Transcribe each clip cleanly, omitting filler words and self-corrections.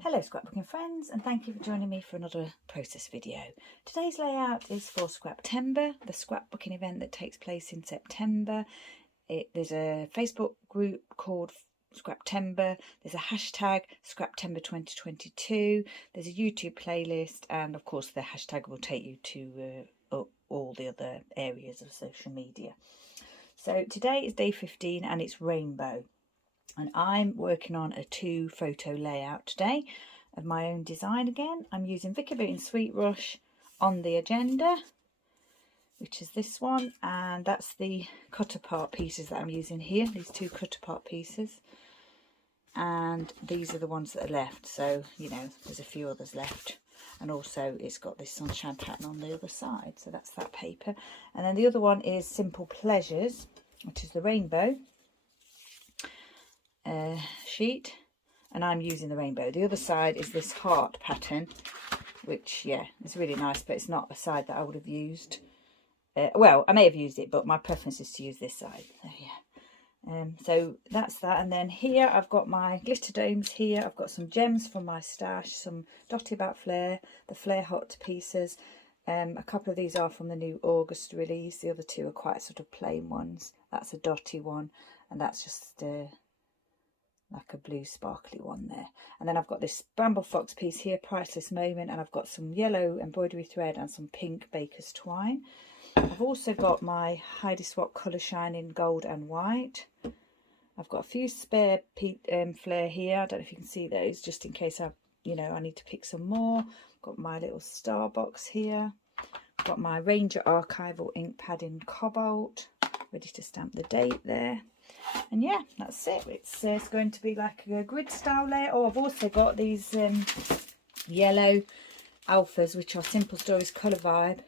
Hello scrapbooking friends, and thank you for joining me for another process video. Today's layout is for Scraptember, the scrapbooking event that takes place in September. There's a Facebook group called Scraptember, there's a hashtag Scraptember 2022, there's a YouTube playlist, and of course the hashtag will take you to all the other areas of social media. So today is day 15 and it's rainbow. And I'm working on a 2-photo layout today of my own design again. I'm using Vicki Boutin Sweet Rush on the agenda, which is this one, and that's the cut apart pieces that I'm using here, these 2 cut apart pieces. And these are the ones that are left, so you know there's a few others left. And also it's got this sunshine pattern on the other side, so that's that paper. And then the other one is Simple Pleasures, which is the rainbow sheet, and I'm using the rainbow. The other side is this heart pattern, which yeah, it's really nice, but it's not a side that I would have used. Well, I may have used it, but my preference is to use this side. So yeah, so that's that. And then here I've got my glitter domes here. I've got some gems from my stash, some Dotty About Flair, the Flair Hut pieces. A couple of these are from the new August release. The other 2 are quite sort of plain ones. That's a dotty one, and that's just like a blue sparkly one there. And then I've got this Bramble Fox piece here, Priceless Moment, and I've got some yellow embroidery thread and some pink baker's twine. I've also got my Heidi Swapp colour shine in gold and white. I've got a few spare Flair here. I don't know if you can see those, just in case I need to pick some more. I've got my little star box here. I've got my Ranger Archival ink pad in Cobalt, ready to stamp the date there. And yeah, that's it. It's going to be like a grid style layout. Oh, I've also got these yellow alphas, which are Simple Stories Colour Vibe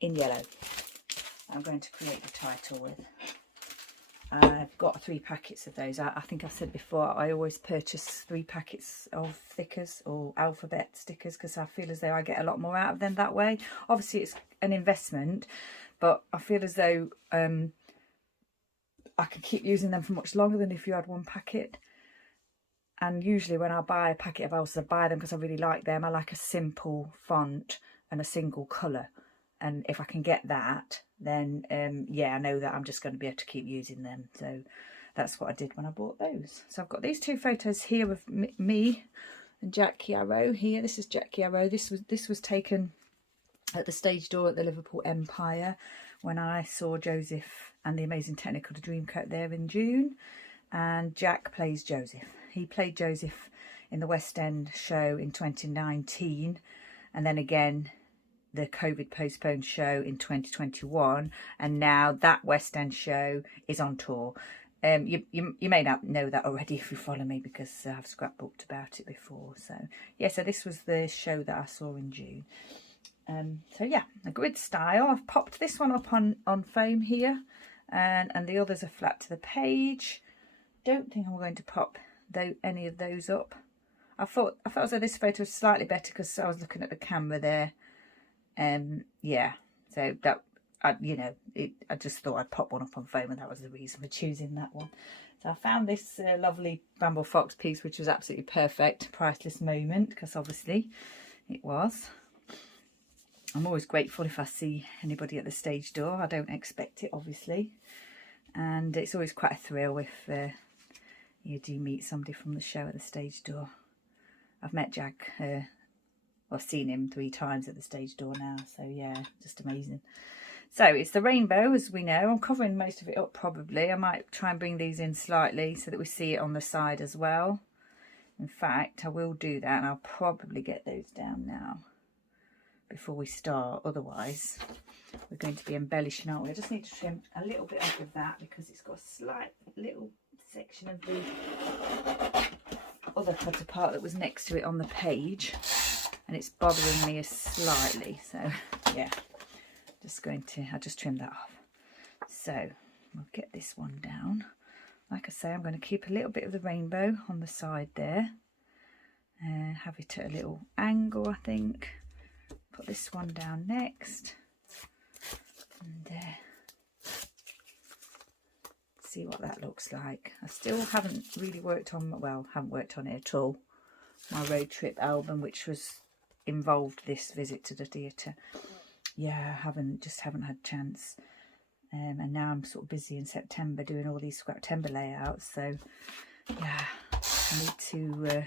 in yellow. I'm going to create the title with. I've got 3 packets of those. I think I said before, I always purchase 3 packets of stickers or alphabet stickers because I feel as though I get a lot more out of them that way. Obviously it's an investment, but I feel as though I could keep using them for much longer than if you had 1 packet. And usually when I buy a packet of alphas, I buy them because I really like them. I like a simple font and a single colour. And if I can get that, then yeah, I know that I'm just going to be able to keep using them. So that's what I did when I bought those. So I've got these 2 photos here of me and Jack Yarrow here. This is Jack Yarrow. This was taken at the stage door at the Liverpool Empire when I saw Joseph and the Amazing Technicolor Dreamcoat there in June. And Jack plays Joseph. He played Joseph in the West End show in 2019, and then again the COVID postponed show in 2021, and now that West End show is on tour. You may not know that already if you follow me, because I've scrapbooked about it before. So yeah, so this was the show that I saw in June. So yeah, a grid style. I've popped this one up on foam here, and the others are flat to the page. Don't think I'm going to pop any of those up. I thought as though this photo was slightly better because I was looking at the camera there. Yeah, so that I just thought I'd pop one up on foam, and that was the reason for choosing that one. So I found this lovely Bramble Fox piece, which was absolutely perfect, Priceless Moment, because obviously it was. I'm always grateful if I see anybody at the stage door. I don't expect it, obviously, and it's always quite a thrill if you do meet somebody from the show at the stage door. I've met Jack. I've seen him 3 times at the stage door now, so yeah, just amazing. So it's the rainbow, as we know. I'm covering most of it up probably. I might try and bring these in slightly so that we see it on the side as well. In fact, I will do that, and I'll probably get those down now before we start. Otherwise, we're going to be embellishing, aren't we? I just need to trim a little bit off of that because it's got a slight little section of the other cut apart that was next to it on the page, and it's bothering me slightly. So yeah, I just trimmed that off. So we'll get this one down. Like I say, I'm going to keep a little bit of the rainbow on the side there, have it at a little angle, I think. Put this one down next, and see what that looks like. I still haven't really worked on, well, haven't worked on it at all. My road trip album, which was involved this visit to the theatre. Yeah, just haven't had a chance. And now I'm sort of busy in September doing all these Scraptember layouts. So yeah, I need to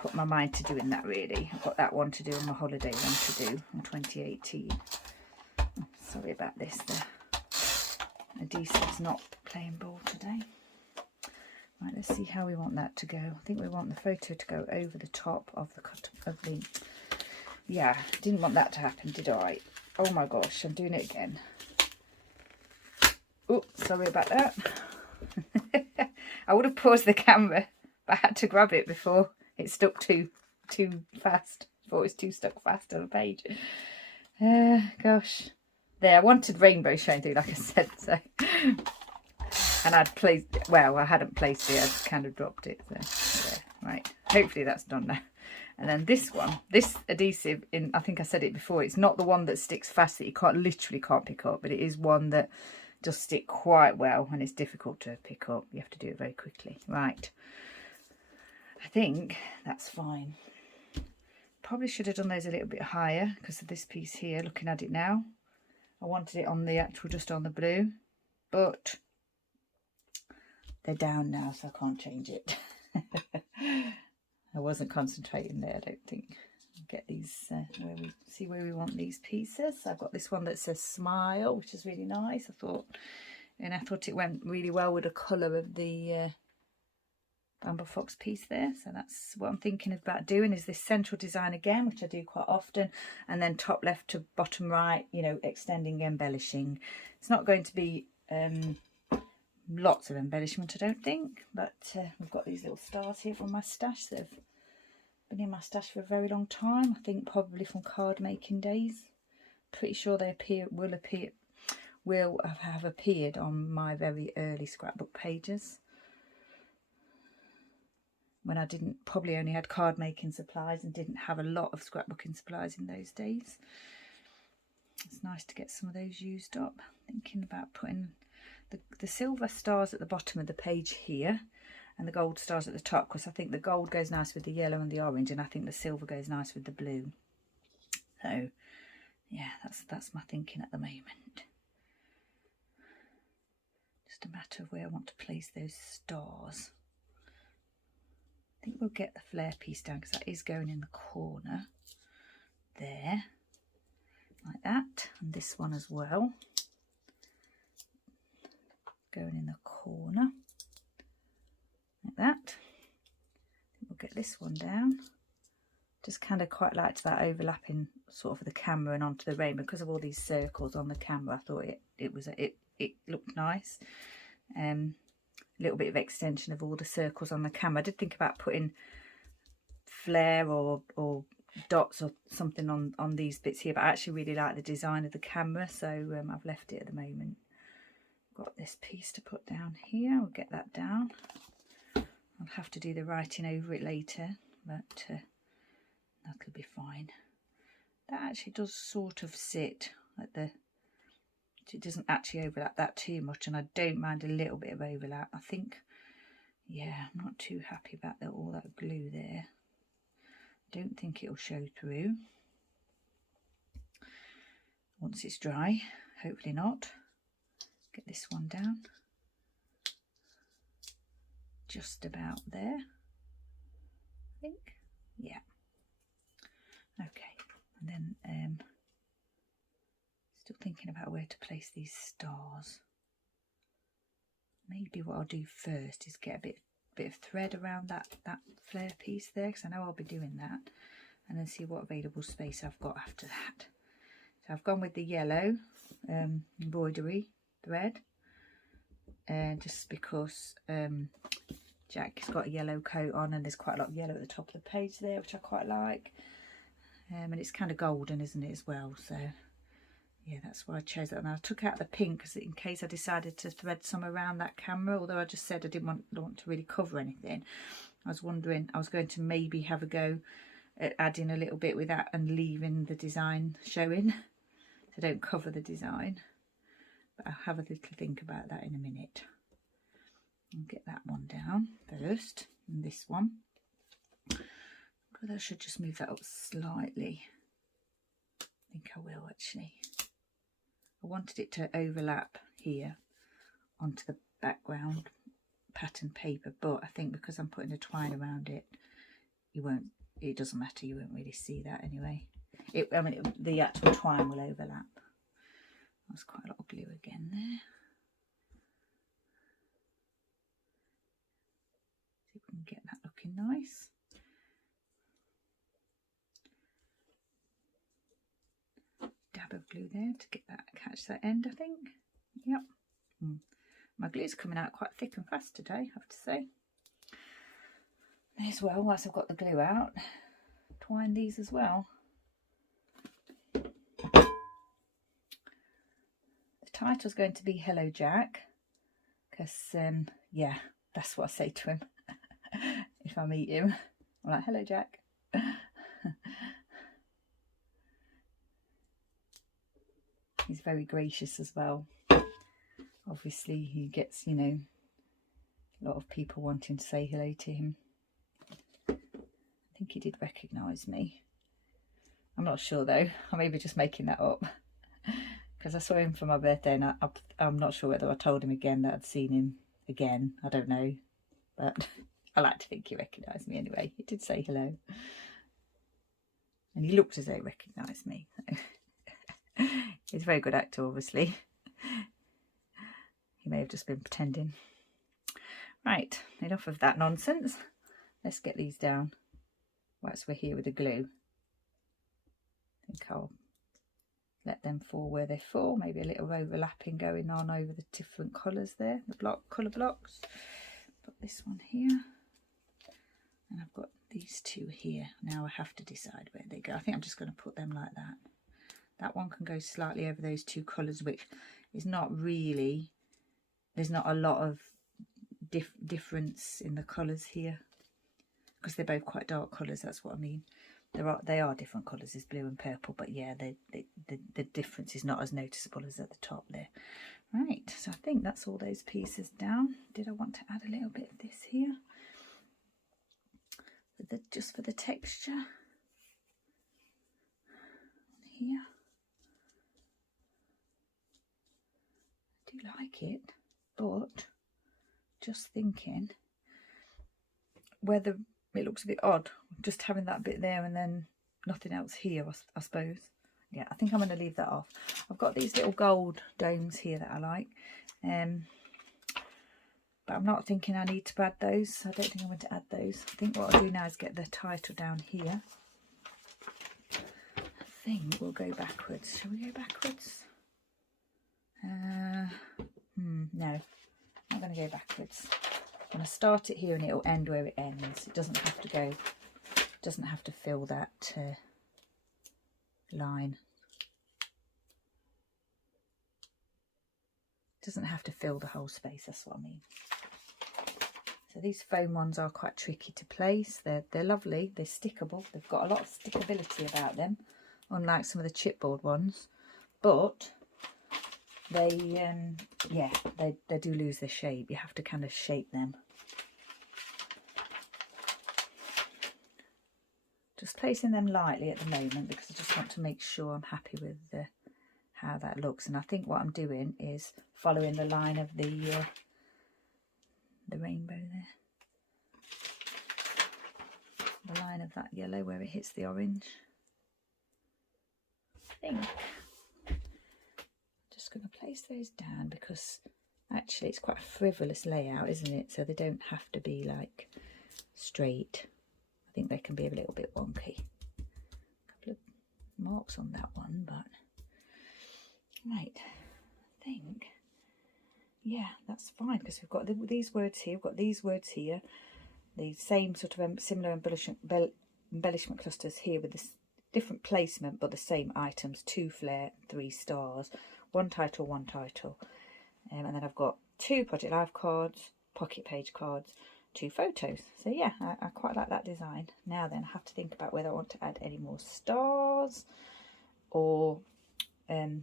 put my mind to doing that really. I've got that one to do and my holiday one to do in 2018. Oh, sorry about this. The adhesive's not playing ball today. Right, let's see how we want that to go. I think we want the photo to go over the top of the cut of the. Yeah, didn't want that to happen, did I? Oh my gosh, I'm doing it again. Oh, sorry about that. I would have paused the camera, but I had to grab it before it stuck too fast. I thought it was too stuck fast on the page. Gosh. There, I wanted rainbow showing through, like I said, so. And I'd placed, well, I hadn't placed it, I'd kind of dropped it. So, there. Right, hopefully that's done now. And then this one, this adhesive, I think I said it before, it's not the one that sticks fast that you literally can't pick up, but it is one that does stick quite well and it's difficult to pick up. You have to do it very quickly. Right, I think that's fine. Probably should have done those a little bit higher because of this piece here, looking at it now. I wanted it on the actual, just on the blue, but they're down now, so I can't change it. I wasn't concentrating there, I don't think. Get these, where we want these pieces. So I've got this one that says smile, which is really nice. I thought it went really well with the colour of the Bramble Fox piece there. So that's what I'm thinking about doing, is this central design again, which I do quite often, and then top left to bottom right, you know, extending, embellishing. It's not going to be lots of embellishment, I don't think, but we've got these little stars here from my stash that have been in my stash for a very long time. I think probably from card making days. Pretty sure they will have appeared on my very early scrapbook pages when I probably only had card making supplies and didn't have a lot of scrapbooking supplies in those days. It's nice to get some of those used up. Thinking about putting the silver stars at the bottom of the page here and the gold stars at the top, because I think the gold goes nice with the yellow and the orange, and I think the silver goes nice with the blue. So yeah, that's my thinking at the moment. Just a matter of where I want to place those stars. I think we'll get the flare piece down because that is going in the corner there, like that, and this one as well going in the corner like that. We'll get this one down. Just kind of quite liked that overlapping sort of the camera and onto the rain, because of all these circles on the camera. I thought it looked nice. A little bit of extension of all the circles on the camera. I did think about putting flare or dots or something on these bits here, but I actually really like the design of the camera, so I've left it at the moment. Got this piece to put down here. We'll get that down. I'll have to do the writing over it later, but that'll be fine. That actually does sort of sit at it doesn't actually overlap that too much, and I don't mind a little bit of overlap. I think, yeah, I'm not too happy about all that glue there. I don't think it'll show through once it's dry. Hopefully not. Get this one down. Just about there, I think. Yeah. Okay. And then still thinking about where to place these stars. Maybe what I'll do first is get a bit of thread around that flare piece there, because I know I'll be doing that, and then see what available space I've got after that. So I've gone with the yellow embroidery thread, just because Jack's got a yellow coat on, and there's quite a lot of yellow at the top of the page there, which I quite like, and it's kind of golden, isn't it, as well? So yeah, that's why I chose that. And I took out the pink because in case I decided to thread some around that camera, although I just said I don't want to really cover anything. I was wondering, I was going to maybe have a go at adding a little bit with that and leaving the design showing, so don't cover the design. but I'll have a little think about that in a minute. I'll get that one down first, and this one. But I should just move that up slightly. I think I will actually. I wanted it to overlap here onto the background pattern paper, but I think because I'm putting a twine around it, it doesn't matter, you won't really see that anyway. The actual twine will overlap. That's quite a lot of glue again there. See if we can get that looking nice. Dab of glue there to get that, catch that end, I think. Yep. My glue's coming out quite thick and fast today, I have to say. May as well, whilst I've got the glue out, twine these as well. The title's going to be Hello Jack, because yeah, that's what I say to him if I meet him. I'm like, hello Jack. He's very gracious as well. Obviously he gets, you know, a lot of people wanting to say hello to him. I think he did recognise me. I'm not sure though, I may be just making that up. Because I saw him for my birthday and I'm not sure whether I told him again that I'd seen him again. I don't know. But I like to think he recognised me anyway. He did say hello. And he looked as though he recognised me. So. He's a very good actor, obviously. He may have just been pretending. Right, enough of that nonsense. Let's get these down whilst we're here with the glue. I think I'll let them fall where they fall. Maybe a little overlapping going on over the different colours there, the colour blocks. Put this one here. And I've got these two here. Now I have to decide where they go. I think I'm just going to put them like that. That one can go slightly over those two colours, which is not really, there's not a lot of difference in the colours here, because they're both quite dark colours, that's what I mean. They are different colours, there's blue and purple, but yeah, the difference is not as noticeable as at the top there. Right, so I think that's all those pieces down. Did I want to add a little bit of this here? Just for the texture. Here. I do like it, but just thinking whether it looks a bit odd just having that bit there and then nothing else here, I suppose. Yeah, I think I'm going to leave that off. I've got these little gold domes here that I like, but I'm not thinking I need to add those. I don't think I'm going to add those. I think what I'll do now is get the title down here. I think we'll go backwards. Shall we go backwards? No, I'm not going to go backwards. I'm going to start it here and it'll end where it ends. It doesn't have to go, doesn't have to fill that line. It doesn't have to fill the whole space, that's what I mean. So these foam ones are quite tricky to place. They're lovely, they're stickable. They've got a lot of stickability about them, unlike some of the chipboard ones. But they they do lose their shape. You have to kind of shape them. Just placing them lightly at the moment because I just want to make sure I'm happy with how that looks. And I think what I'm doing is following the line of the rainbow there, the line of that yellow where it hits the orange. I think going to place those down because actually it's quite a frivolous layout, isn't it? So they don't have to be like straight. I think they can be a little bit wonky. A couple of marks on that one, but right, I think yeah, that's fine because we've got these words here, we've got these words here, the same sort of similar embellishment clusters here with this different placement but the same items, 2 Flair, 3 stars, one title, and then I've got 2 Project Life cards, pocket page cards, 2 photos. So yeah, I quite like that design. Now then I have to think about whether I want to add any more stars or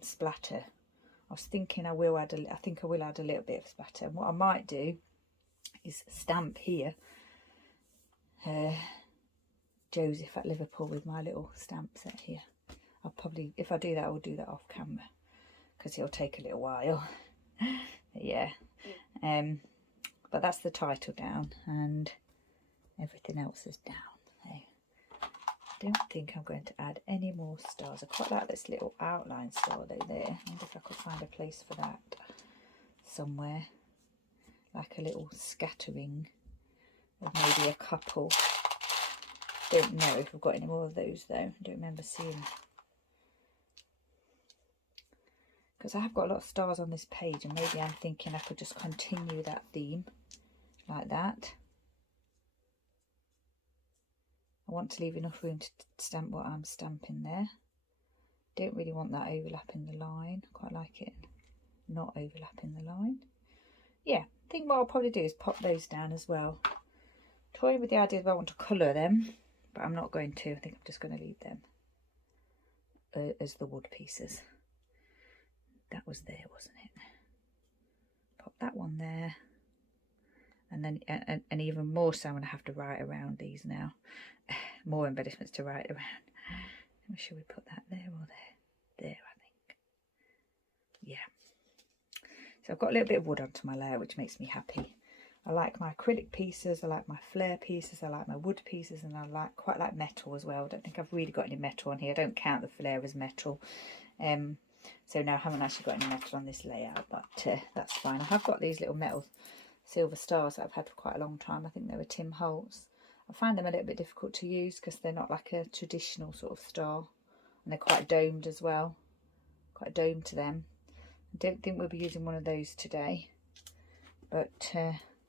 splatter was thinking I think I will add a little bit of splatter. And what I might do is stamp here Joseph at Liverpool with my little stamp set here. I'll probably, if I do that, I'll do that off camera because it'll take a little while. Yeah. But that's the title down, and everything else is down. I don't think I'm going to add any more stars. I quite like this little outline star though there. I wonder if I could find a place for that somewhere. Like a little scattering of maybe a couple. Don't know if I've got any more of those though. I don't remember seeing. Because I have got a lot of stars on this page, and maybe I'm thinking I could just continue that theme like that. I want to leave enough room to stamp what I'm stamping there. Don't really want that overlapping the line. Quite like it not overlapping the line. Yeah, I think what I'll probably do is pop those down as well. Toying with the idea if I want to colour them, but I'm not going to. I think I'm just going to leave them as the wood pieces. That was there, wasn't it? Pop that one there. And then, and even more so, I'm going to have to write around these now. More embellishments to write around. Should we put that there or there? There, I think. Yeah. So I've got a little bit of wood onto my layer, which makes me happy. I like my acrylic pieces, I like my Flair pieces, I like my wood pieces, and I quite like metal as well. I don't think I've really got any metal on here. I don't count the Flair as metal. So no, I haven't actually got any metal on this layout, but that's fine. I have got these little metal silver stars that I've had for quite a long time. I think they were Tim Holtz. I find them a little bit difficult to use because they're not like a traditional sort of star, and they're quite domed as well. Quite domed to them. I don't think we'll be using one of those today, but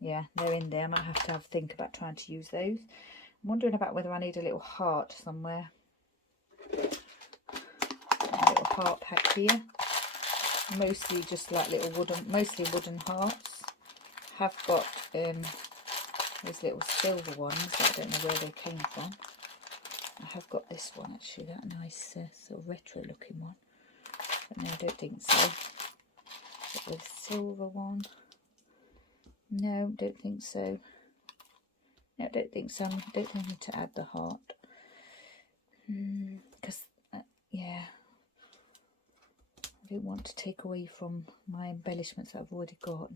yeah, they're in there. I might have to have a think about trying to use those. I'm wondering about whether I need a little heart somewhere. A little heart pack here. Mostly just like little mostly wooden hearts. Have got these little silver ones that I don't know where they came from. I have got this one actually, that nice sort of retro looking one. But no, I don't think so. Got the silver one. No, don't think so. No, I don't think so. I don't think I need to add the heart. Because, yeah, I don't want to take away from my embellishments that I've already got.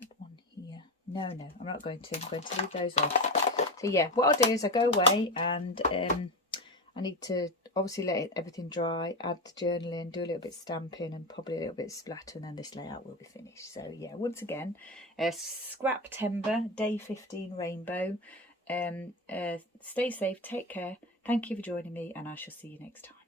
Add one here. No, I'm not going to. I'm going to leave those off. So yeah, what I'll do is I go away and I need to obviously let everything dry, add the journaling, do a little bit of stamping and probably a little bit of splatter, and then this layout will be finished. So yeah, once again, Scraptember, day 15 rainbow. Stay safe, take care. Thank you for joining me, and I shall see you next time.